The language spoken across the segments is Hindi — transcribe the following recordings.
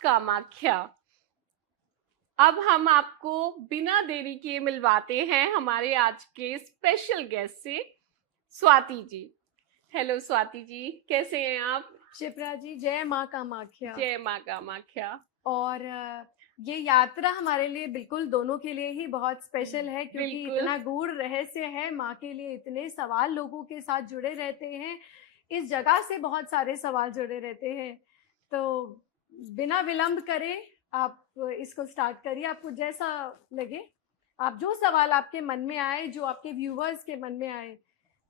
कामाख्या। अब हम आपको बिना देरी किए मिलवाते हैं हमारे आज के स्पेशल गेस्ट से, स्वाति जी। हेलो स्वाति जी, कैसे हैं आप? शिप्रा जी, जय माँ कामाख्या। जय माँ कामाख्या। और ये यात्रा हमारे लिए बिल्कुल दोनों के लिए ही बहुत स्पेशल है, क्योंकि बिल्कुल। इतना गूढ़ रहस्य है माँ के लिए। इतने सवाल लोगों के साथ जुड़े रहते हैं, इस जगह से बहुत सारे सवाल जुड़े रहते हैं। तो बिना विलंब करे आप इसको स्टार्ट करिए, आपको जैसा लगे। आप जो सवाल आपके मन में आए, जो आपके व्यूवर्स के मन में आए,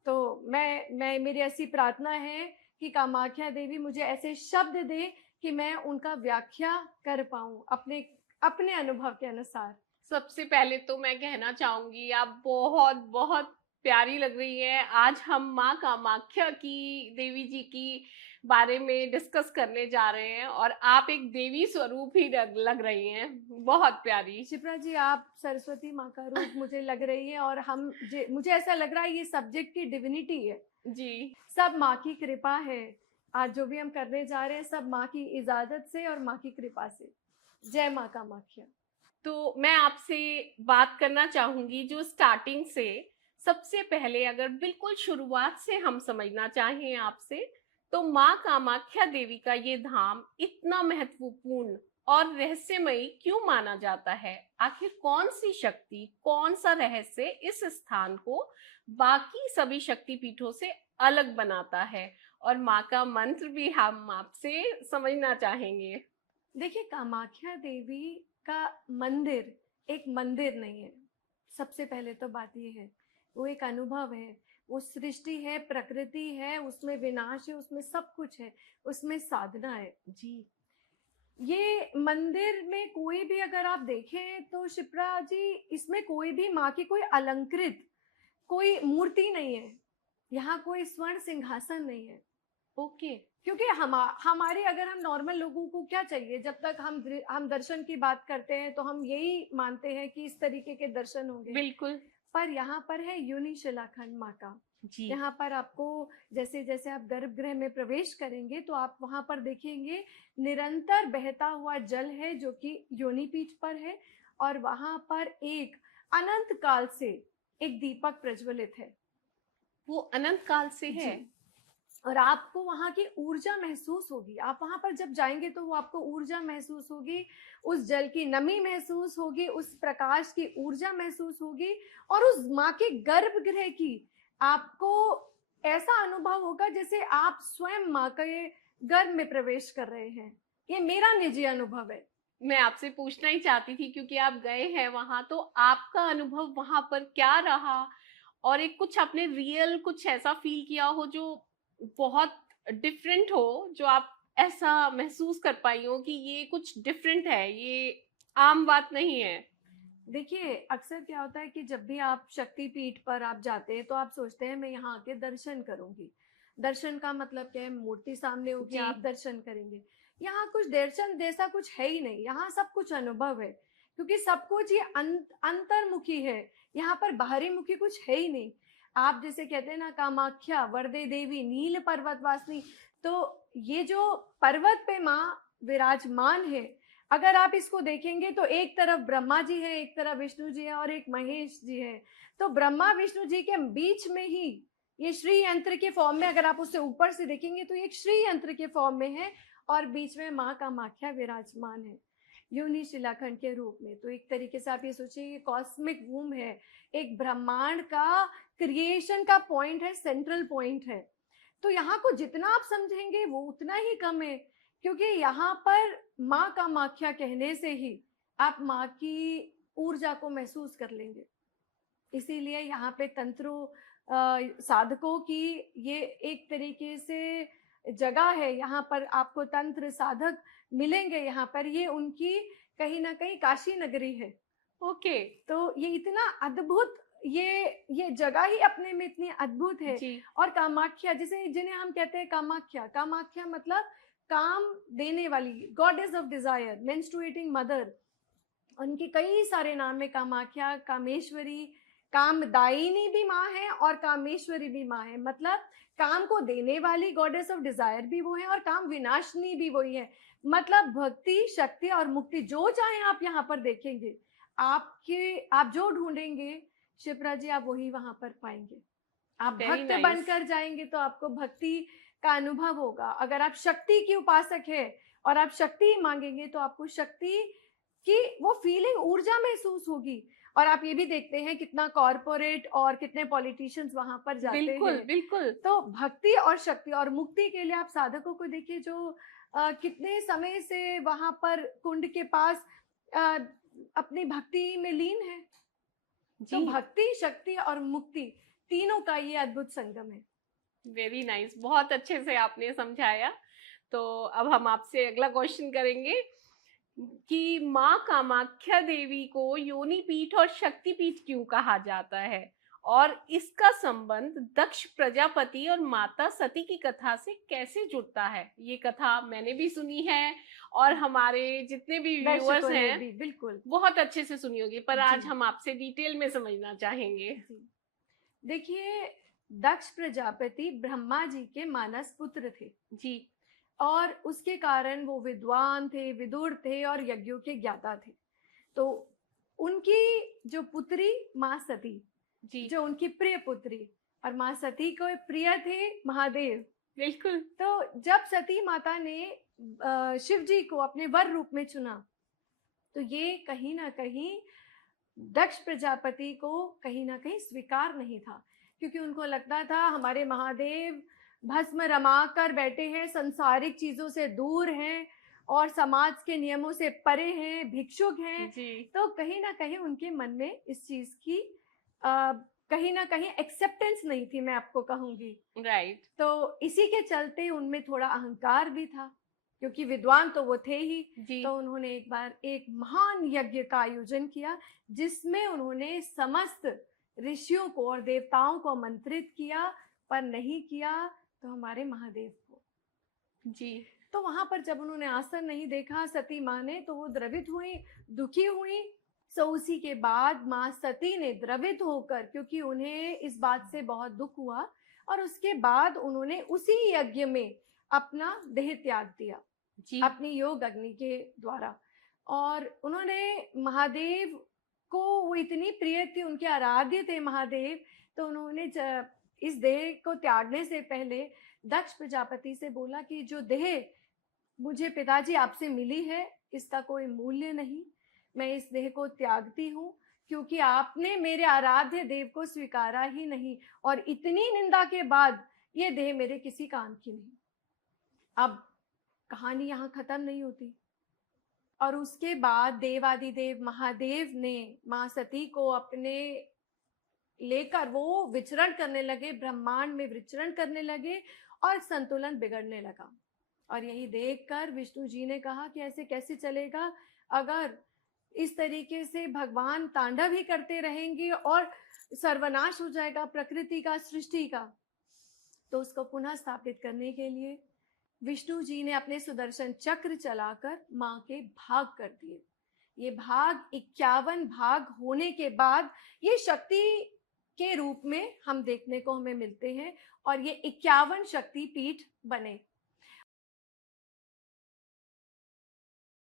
तो मैं मेरी ऐसी प्रार्थना है कि कामाख्या देवी मुझे ऐसे शब्द दे कि मैं उनका व्याख्या कर पाऊं अपने अपने अनुभव के अनुसार। सबसे पहले तो मैं कहना चाहूंगी आप बहुत बहुत प्यारी लग रही है। आज हम माँ कामाख्या की, देवी जी की बारे में डिस्कस करने जा रहे हैं और आप एक देवी स्वरूप ही लग रही हैं, बहुत प्यारी। शिप्रा जी, आप सरस्वती माँ का रूप मुझे लग रही है, और मुझे ऐसा लग रहा है ये सब्जेक्ट की डिविनिटी है जी। सब माँ की कृपा है। आज जो भी हम करने जा रहे हैं सब माँ की इजाजत से और माँ की कृपा से। जय माँ कामाख्या। तो मैं आपसे बात करना चाहूंगी जो स्टार्टिंग से, सबसे पहले अगर बिल्कुल शुरुआत से हम समझना चाहें आपसे, तो माँ कामाख्या देवी का ये धाम इतना महत्वपूर्ण और रहस्यमयी क्यों माना जाता है? आखिर कौन सी शक्ति, कौन सा रहस्य इस स्थान को बाकी सभी शक्तिपीठों से अलग बनाता है? और माँ का मंत्र भी हम आपसे समझना चाहेंगे। देखिए, कामाख्या देवी का मंदिर एक मंदिर नहीं है। सबसे पहले तो बात ये है, वो एक अनुभव है। वो सृष्टि है, प्रकृति है, उसमें विनाश है, उसमें सब कुछ है, उसमें साधना है जी। ये मंदिर में कोई भी अगर आप देखें तो शिप्रा जी, इसमें कोई भी माँ की कोई अलंकृत कोई मूर्ति नहीं है। यहाँ कोई स्वर्ण सिंहासन नहीं है। ओके। क्योंकि हमारे अगर हम नॉर्मल लोगों को क्या चाहिए, जब तक हम दर्शन की बात करते हैं तो हम यही मानते हैं कि इस तरीके के दर्शन होंगे। बिल्कुल। पर यहाँ पर है यूनि शिलाखंड माँ का। जी। यहाँ पर आपको जैसे जैसे आप गर्भगृह में प्रवेश करेंगे तो आप वहां पर देखेंगे निरंतर बहता हुआ जल है, जो कि योनि पीठ पर है। और वहां पर एक अनंत काल से एक दीपक प्रज्वलित है। वो अनंत काल से है। जी। और आपको वहां की ऊर्जा महसूस होगी। आप वहां पर जब जाएंगे तो वो आपको ऊर्जा महसूस होगी, उस जल की नमी महसूस होगी, उस प्रकाश की ऊर्जा महसूस होगी, और उस माँ के गर्भगृह की आपको ऐसा अनुभव होगा जैसे आप स्वयं माँ के गर्भ में प्रवेश कर रहे हैं। ये मेरा निजी अनुभव है। मैं आपसे पूछना ही चाहती थी क्योंकि आप गए हैं वहां, तो आपका अनुभव वहां पर क्या रहा? और एक कुछ आपने रियल कुछ ऐसा फील किया हो जो बहुत डिफरेंट हो, जो आप ऐसा महसूस कर पाई हो कि ये कुछ डिफरेंट है, ये आम बात नहीं है? देखिए, अक्सर क्या होता है कि जब भी आप शक्तिपीठ पर आप जाते हैं तो आप सोचते हैं मैं यहाँ आके दर्शन करूंगी। दर्शन का मतलब क्या है? मूर्ति सामने होगी, जी। आप दर्शन करेंगे। यहाँ कुछ दर्शन जैसा कुछ है ही नहीं। यहाँ सब कुछ अनुभव है, क्योंकि सब कुछ ये अंतर्मुखी है। यहाँ पर बाहरी मुखी कुछ है ही नहीं। आप जैसे कहते हैं ना, कामाख्या वरदे देवी नील पर्वत वासिनी, तो ये जो पर्वत पे माँ विराजमान है, अगर आप इसको देखेंगे तो एक तरफ ब्रह्मा जी है, एक तरफ विष्णु जी है, और एक महेश जी है। तो ब्रह्मा विष्णु जी के बीच में ही ये श्री यंत्र के फॉर्म में, अगर आप उससे ऊपर से देखेंगे तो ये एक श्री यंत्र के फॉर्म में है, और बीच में माँ कामाख्या विराजमान है यूनि शिलाखंड के रूप में। तो एक तरीके से आप ये सोचिए, ये कॉस्मिक वूम है, एक ब्रह्मांड का क्रिएशन का पॉइंट है, सेंट्रल पॉइंट है। तो यहाँ को जितना आप समझेंगे वो उतना ही कम है, क्योंकि यहाँ पर माँ कामाख्या कहने से ही आप माँ की ऊर्जा को महसूस कर लेंगे। इसीलिए यहाँ पे तंत्रों साधकों की ये एक तरीके से जगह है। यहाँ पर आपको तंत्र साधक मिलेंगे। यहाँ पर ये उनकी कहीं ना कहीं काशी नगरी है। ओके। तो ये इतना अद्भुत, ये जगह ही अपने में इतनी अद्भुत है। जी। और कामाख्या, जिसे जिन्हें हम कहते हैं कामाख्या, कामाख्या मतलब काम देने वाली, goddess of desire, menstruating mother. उनके कई सारे नाम है, कामाख्या, कामेश्वरी, कामदायिनी भी माँ है और कामेश्वरी भी माँ है। मतलब काम को देने वाली गॉडेस ऑफ डिजायर भी वो है और काम विनाशनी भी वही है। मतलब भक्ति, शक्ति और मुक्ति जो चाहे आप यहाँ पर देखेंगे, आप जो ढूंढेंगे शिप्रा जी, आप वही वहां पर पाएंगे। आप वेरी भक्त नाइस। बनकर जाएंगे तो आपको भक्ति का अनुभव होगा। अगर आप शक्ति की उपासक है और आप शक्ति मांगेंगे तो आपको शक्ति की वो फीलिंग, ऊर्जा महसूस होगी। और आप ये भी देखते हैं कितना कॉरपोरेट और कितने पॉलिटिशियंस वहां पर जाते बिल्कुल हैं। बिल्कुल। तो भक्ति और शक्ति और मुक्ति के लिए आप साधकों को देखिए जो कितने समय से वहां पर कुंड के पास अ, अपनी भक्ति में लीन है। तो जी भक्ति, शक्ति और मुक्ति तीनों का ये अद्भुत संगम है। वेरी नाइस, बहुत अच्छे से आपने समझाया। तो अब हम आपसे अगला क्वेश्चन करेंगे कि माँ कामाख्या देवी को योनि पीठ और शक्ति पीठ क्यों कहा जाता है, और इसका संबंध दक्ष प्रजापति और माता सती की कथा से कैसे जुड़ता है। ये कथा मैंने भी सुनी है और हमारे जितने भी व्यूअर्स दर्शकों ने हैं भी बिल्कुल बहुत अच्छे से सुनी होगी, पर आज जी। हम आपसे डिटेल में समझना चाहेंगे। देखिए, दक्ष प्रजापति ब्रह्मा जी के मानस पुत्र थे जी और उसके कारण वो विद्वान थे, विदुर थे और यज्ञों के ज्ञाता थे। तो उनकी जो पुत्री माँ सती, जी जो उनकी प्रिय पुत्री, और माँ सती को प्रिय थे महादेव। बिल्कुल। तो जब सती माता ने शिव जी को अपने वर रूप में चुना, तो ये कहीं ना कहीं दक्ष प्रजापति को कहीं ना कहीं स्वीकार नहीं था, क्योंकि उनको लगता था हमारे महादेव भस्म रमा कर बैठे हैं, संसारिक चीजों से दूर हैं और समाज के नियमों से परे हैं, भिक्षुक हैं। जी तो कहीं ना कहीं उनके मन में इस चीज की कहीं ना कहीं एक्सेप्टेंस नहीं थी, मैं आपको कहूंगी। राइट। तो इसी के चलते उनमें थोड़ा अहंकार भी था, क्योंकि विद्वान तो वो थे ही। जी तो उन्होंने एक बार एक महान यज्ञ का आयोजन किया, जिसमें उन्होंने समस्त ऋषियों को और देवताओं को आमंत्रित किया, पर नहीं किया तो हमारे महादेव को। जी तो वहां पर जब उन्होंने आसन नहीं देखा सती माँ ने, तो वो द्रवित हुई, दुखी हुई। सो उसी के बाद माँ सती ने द्रवित होकर, क्योंकि उन्हें इस बात से बहुत दुख हुआ, और उसके बाद उन्होंने उसी यज्ञ में अपना देह त्याग दिया जी अपनी योग अग्नि के द्वारा। और उन्होंने महादेव को, वो इतनी प्रिय थी, उनके आराध्य थे महादेव, तो उन्होंने इस देह को त्यागने से पहले दक्ष प्रजापति से बोला कि जो देह मुझे पिताजी आपसे मिली है, इसका कोई मूल्य नहीं, मैं इस देह को त्यागती हूँ, क्योंकि आपने मेरे आराध्य देव को स्वीकारा ही नहीं, और इतनी निंदा के बाद ये देह मेरे किसी काम की नहीं। अब कहानी यहाँ खत्म नहीं होती, और उसके बाद देवादिदेव महादेव ने माँ सती को अपने लेकर वो विचरण करने लगे, ब्रह्मांड में विचरण करने लगे, और संतुलन बिगड़ने लगा। और यही देखकर विष्णु जी ने कहा कि ऐसे कैसे चलेगा, अगर इस तरीके से भगवान तांडव ही करते रहेंगे और सर्वनाश हो जाएगा प्रकृति का, सृष्टि का। तो उसको पुनः स्थापित करने के लिए विष्णु जी ने अपने सुदर्शन चक्र चलाकर माँ के भाग कर दिए। ये भाग 51 भाग होने के बाद ये शक्ति के रूप में हम देखने को हमें मिलते हैं, और ये 51 शक्ति पीठ बने।